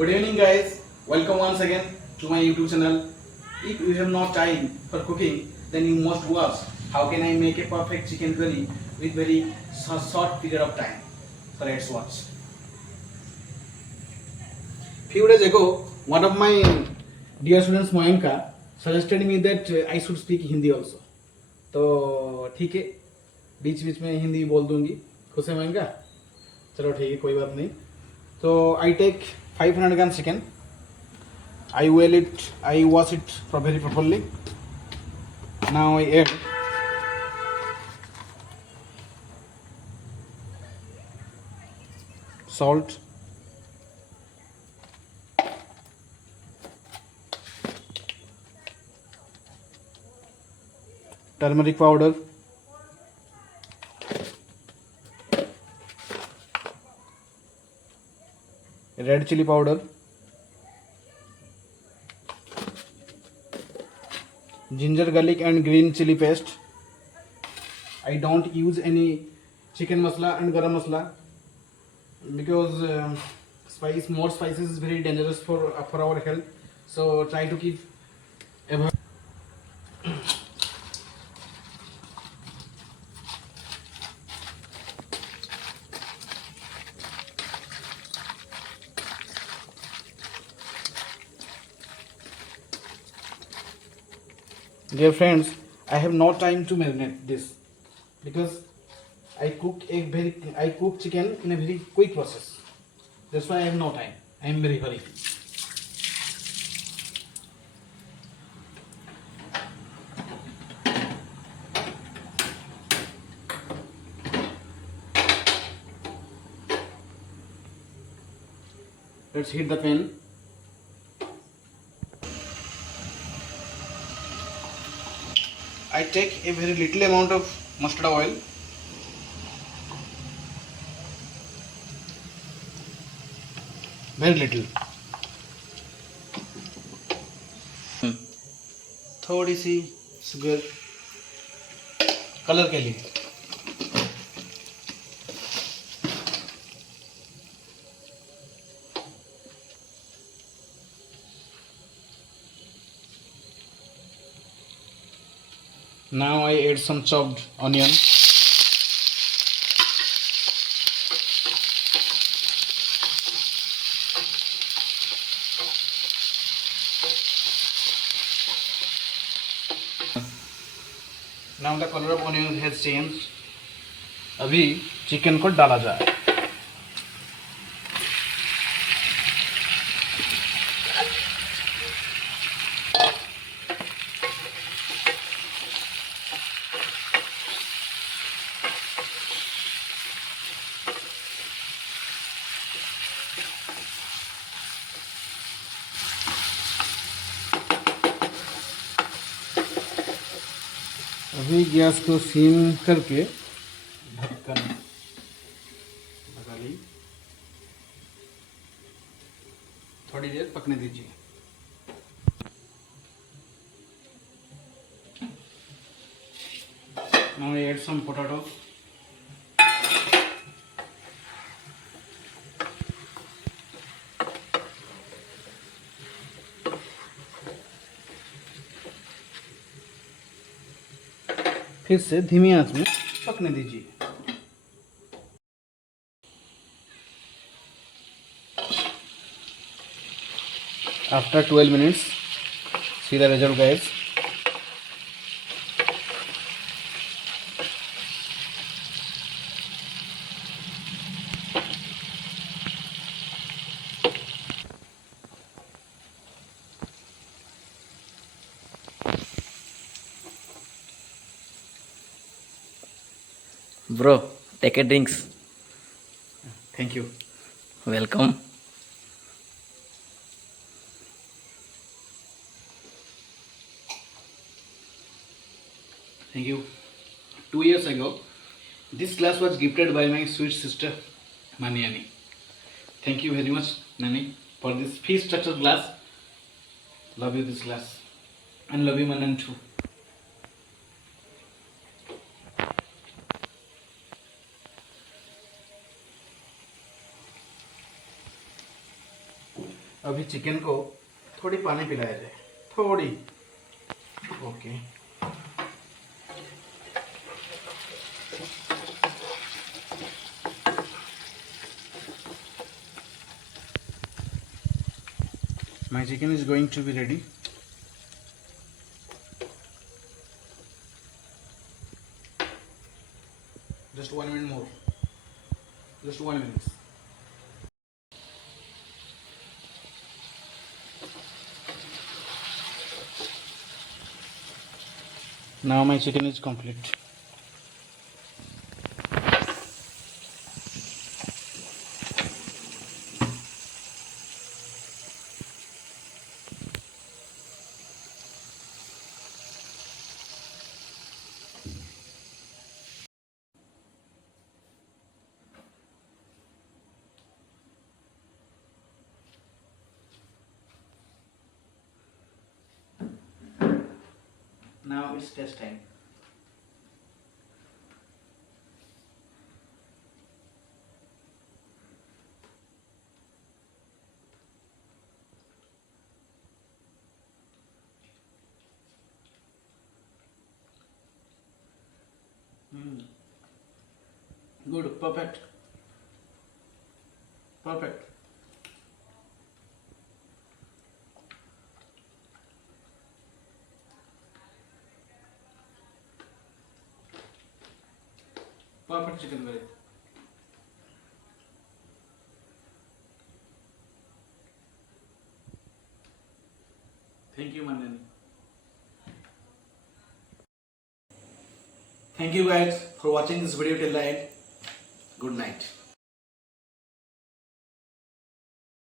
Good evening, guys. Welcome once again to my YouTube channel. If you have no time for cooking, then you must watch how can I make a perfect chicken curry with very short period of time. So let's watch. Few days ago, one of my dear students Moyanka suggested me that I should speak Hindi also. तो ठीक है, बीच बीच में हिंदी बोल दूंगी. खुश है मयंका? चलो ठीक है, कोई बात नहीं. So I take 500 grams chicken. I boil it, I wash it very properly. Now I add salt, turmeric powder, red chili powder, ginger garlic and green chili paste. I don't use any chicken masala and garam masala because more spices is very dangerous for our health. So try to keep avoid. Dear friends, I have no time to marinate this because I cook chicken in a very quick process. That's why I have no time. I am very hurry. Let's heat the pan. I take a very little amount of mustard oil. Very little. थोड़ी सी sugar colour के लिए. Now I add some chopped onion. Now the color of onion has changed. अभी chicken को डाला जाए. अभी gas को सीम करके ढक्कन लगा ली. थोड़ी देर पकने दीजिए. Now I add some potato. फिर से धीमी आंच में पकने दीजिए. After 12 minutes, see the result, guys. Bro, take a drinks. Thank you. Welcome. Thank you. 2 years ago, this glass was gifted by my sweet sister, Maniani. Thank you very much, Nani, for this fish structure glass. Love you this glass. And love you, Manan, too. अभी chicken को थोड़ी पानी पिलाया जाए, थोड़ी। Okay. My chicken is going to be ready. Just 1 minute more. Just 1 minute. Now my chicken is complete. Now it's test time. Good, perfect. Perfect. Perfect chicken curry. Thank you, Manan. Thank you guys for watching this video till the end. Good night.